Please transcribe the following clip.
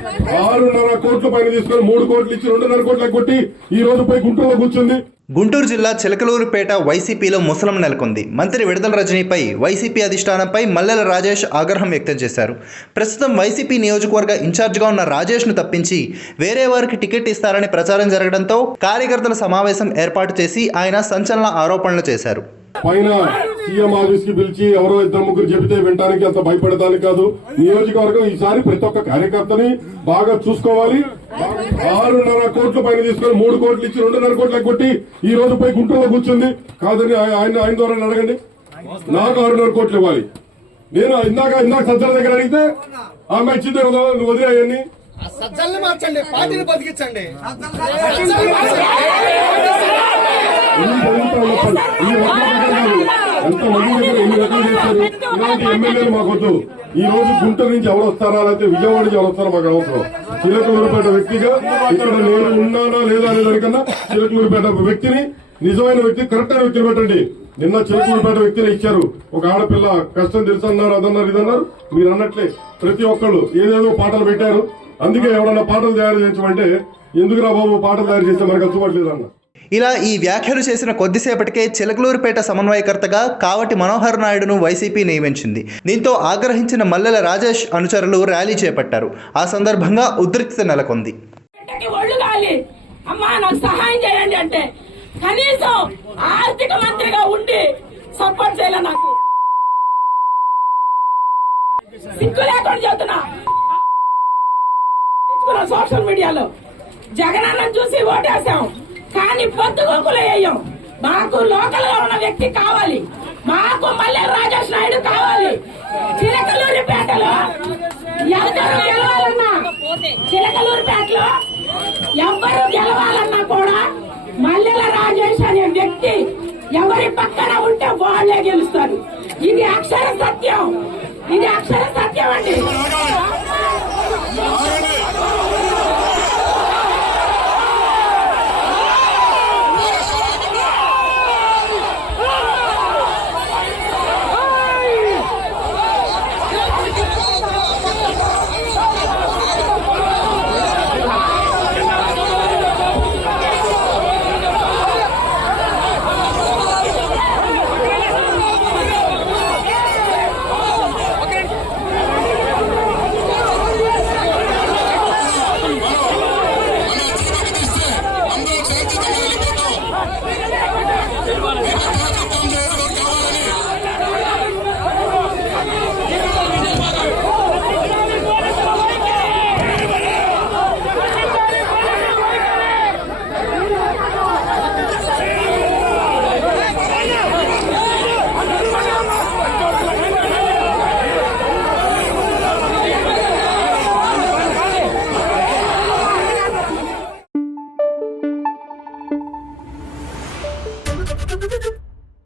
6.5 కోట్ల పైన తీసుకొని 3 కోట్లు ఇచ్చి 2.5 కోట్లకు కొట్టి ఈ రోజు పోయి గుంటూరులో కూర్చుంది. గుంటూరు జిల్లా చిలకలూరుపేట వైసీపీలో ముసలం నెలకొంది. మంత్రి విడుదల రజనీపై వైసీపీ అధిష్టానంపై మల్లెల రాజేష్ ఆగ్రహం వ్యక్తం చేశారు. ప్రస్తుతం వైసీపీ నియోజకవర్గ ఇన్ఛార్జిగా ఉన్న రాజేష్ను తప్పించి వేరే వారికి టికెట్ ఇస్తారని ప్రచారం జరగడంతో కార్యకర్తల సమావేశం ఏర్పాటు చేసి ఆయన సంచలన ఆరోపణలు చేశారు. పైన సీఎం ఆఫీస్ కి పిలిచి ఎవరో 2-3 చెబితే వినడానికి అంత భయపడడానికి కాదు. నియోజకవర్గం ఈసారి ప్రతి ఒక్క కార్యకర్తని బాగా చూసుకోవాలి. 6.5 కోట్ల పైన తీసుకొని 3 కోట్లు ఇచ్చి 2.5 కోట్లకు కొట్టి ఈ రోజు పోయి గుంటూరులో కూర్చుంది. కాదని ఆయన ద్వారా అడగండి. నాకు 6.5 కోట్లు ఇవ్వాలి. నేను ఇందాక సజ్జల దగ్గర అడిగితే ఆమె ఇచ్చింది వదిలేయన్ని మార్చండి, పార్టీని బతికించండి. ఎంత మంది దగ్గర ఎన్ని రకాలు చేశారు. ఇలాంటి ఎమ్మెల్యేలు మాకొద్దు. ఈ రోజు గుంటూరు నుంచి ఎవరు వస్తారా, లేకపోతే విజయవాడ నుంచి ఎవరు వస్తారో మాకు అవసరం. చిలకలూరుపేట వ్యక్తిగా ఇక్కడ నేను ఉన్నానా లేదా అనే దానికన్నా చిలకలూరుపేట వ్యక్తిని, నిజమైన వ్యక్తి, కరెక్ట్ అయిన వ్యక్తిని పెట్టండి. నిన్న చిలకలూరుపేట వ్యక్తిని ఇచ్చారు. ఒక ఆడపిల్ల కష్టం తెలుసు అన్నారు, అదన్నారు, ఇదన్నారు. మీరు అన్నట్లే ప్రతి ఒక్కళ్ళు ఏదేదో పాటలు పెట్టారు. అందుకే ఎవరన్నా పాటలు తయారు చేయించమంటే ఎందుకురా బాబు పాటలు తయారు చేస్తే మనకు అచ్చుపట్లేదు అన్న. ఇలా ఈ వ్యాఖ్యలు చేసిన కొద్దిసేపటికే చిలకలూరుపేట సమన్వయకర్తగా కావటి మనోహర్ నాయుడును వైసీపీ నియమించింది. దీంతో ఆగ్రహించిన మల్లెల రాజేష్ అనుచరులు ర్యాలీ చేపట్టారు. ఆ సందర్భంగా ఉద్రిక్తత నెలకొంది. కనీసం ఆర్థిక మంత్రిగా ఉండి సపోర్ట్ చేయాలి. నాకు సిగ్గు లేకుండా చెబుతున్నా. సోషల్ మీడియాలో జగనన్న చూసి ఓటేసాం, కానీ పొద్దుగోకులు వేయం. మాకు లోకల్ గా ఉన్న వ్యక్తి కావాలి. మాకు మల్లెల రాజేష్ నాయుడు కావాలి. చిలకలూరిపేటలో ఎవరు గెలవాలన్నా, చిలకలూరిపేటలో ఎవరు గెలవాలన్నా కూడా మల్లెల రాజేష్ అనే వ్యక్తి ఎవరి పక్కన ఉంటే వాళ్లే గెలుస్తారు. ఇది అక్షర సత్యం. ఇది అక్షర సత్యం అండి.